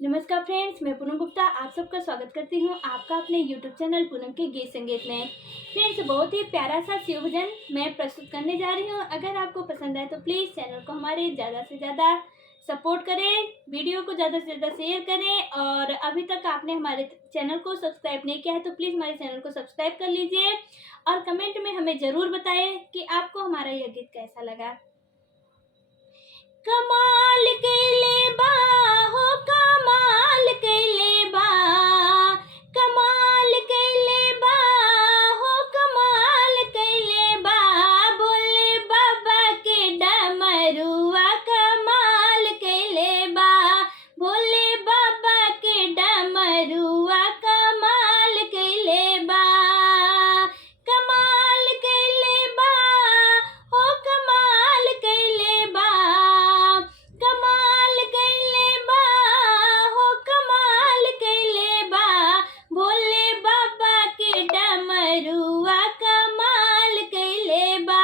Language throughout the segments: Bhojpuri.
नमस्कार फ्रेंड्स, मैं पूनम गुप्ता आप सबका स्वागत करती हूँ आपका अपने यूट्यूब चैनल पूनम के गीत संगीत में। फ्रेंड्स, बहुत ही प्यारा सा शिव भजन मैं प्रस्तुत करने जा रही हूँ। अगर आपको पसंद आए तो प्लीज़ चैनल को हमारे ज़्यादा से ज़्यादा सपोर्ट करें, वीडियो को ज़्यादा से ज़्यादा शेयर करें और अभी तक आपने हमारे चैनल को सब्सक्राइब नहीं किया है तो प्लीज़ हमारे चैनल को सब्सक्राइब कर लीजिए और कमेंट में हमें ज़रूर बताएं कि आपको हमारा यह गीत कैसा लगा। कमाल कैले बा हो कमाल कैले बा, कमाल कैले बा हो कमाल कैले बा, बोले बाबा के डमरुआ कमाल कैले बा, बोले बाबा के डमरुआ कमाल कैले बा, कमाल कैले बा हो कमाल कैले बा, कमाल कैले बा हो कमाल कैले बा, भोले बाबा के डमरुआ कमाल कैले बा,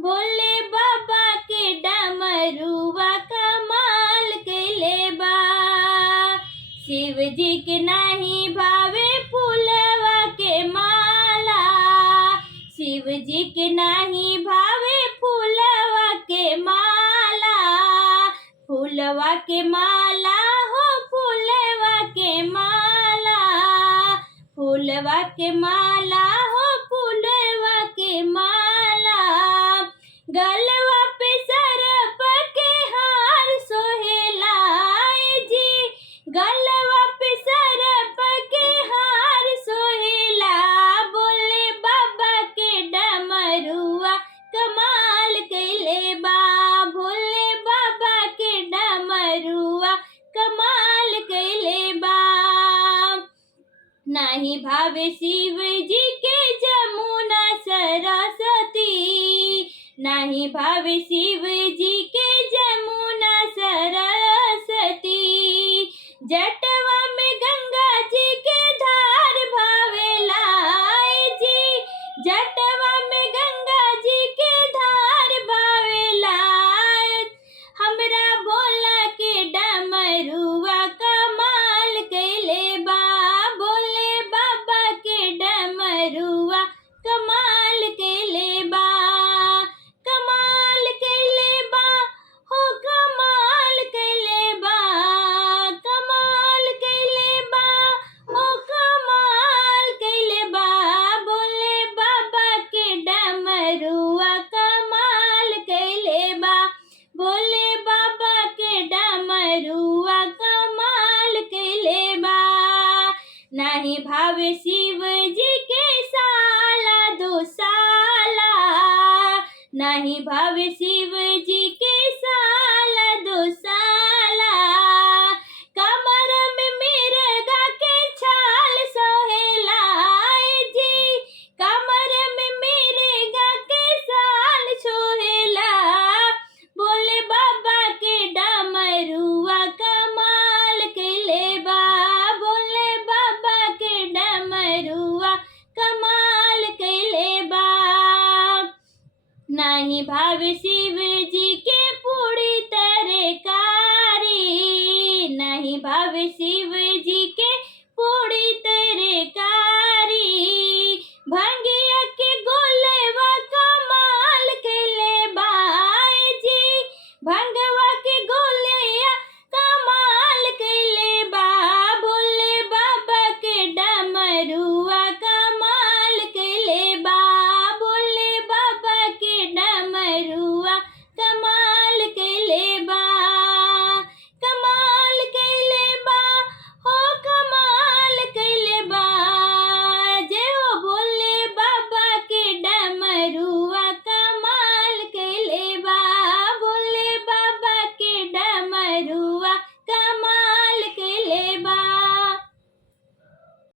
भोले बाबा के डमरुआ कमाल कैले बा। शिव जी के नाही भावे फूलवा के माला, शिव जी के नाही भावे फूलवा के माला, फूलवा के माला हो फूलवा के माला, फूलवा के माला हो फूलवा के माला, गलवा पे सरप के हार सोहेला जी, गलवा पे सरप के हार सोहेला, बोले बाबा के डमरुआ कमाल कैले बा, भोले बाबा के डमरुआ कमाल कैले बा। नाही भावे शिव जी के जमुना सरस्वती, नाही भावे शिव जी के जमुना सरस्वती, जटवा में गंगा जी के धार भावेला जी, जटवा में गंगा जी के धार भावेला, हमरा भोला के डमरुआ कमाल कैले बा, भोले बाबा के डमरुआ कमाल कैले बा, कमाल कैले बा हो कमाल कैले बा, कमाल कैले बा हो कमाल कैले बा, भोले बाबा के डमरुआ कमाल कैले बा, भोले बाबा के डमरुआ कमाल कैले बा। नाही भावे शिव जी के साला दो साला, नाही भावे शिव जी के साला दो साला, कमर में मिर्गा के छाल सोहेला जी, कमर में मिर्गा के साल सोहेला, बोले बाबा के डमरुआ कमाल कैले बा, बोले बाबा के डमरुआ कमाल कैले बा। नाही भावे शिव जी के पूरी तरकारी, नहीं भावे शिव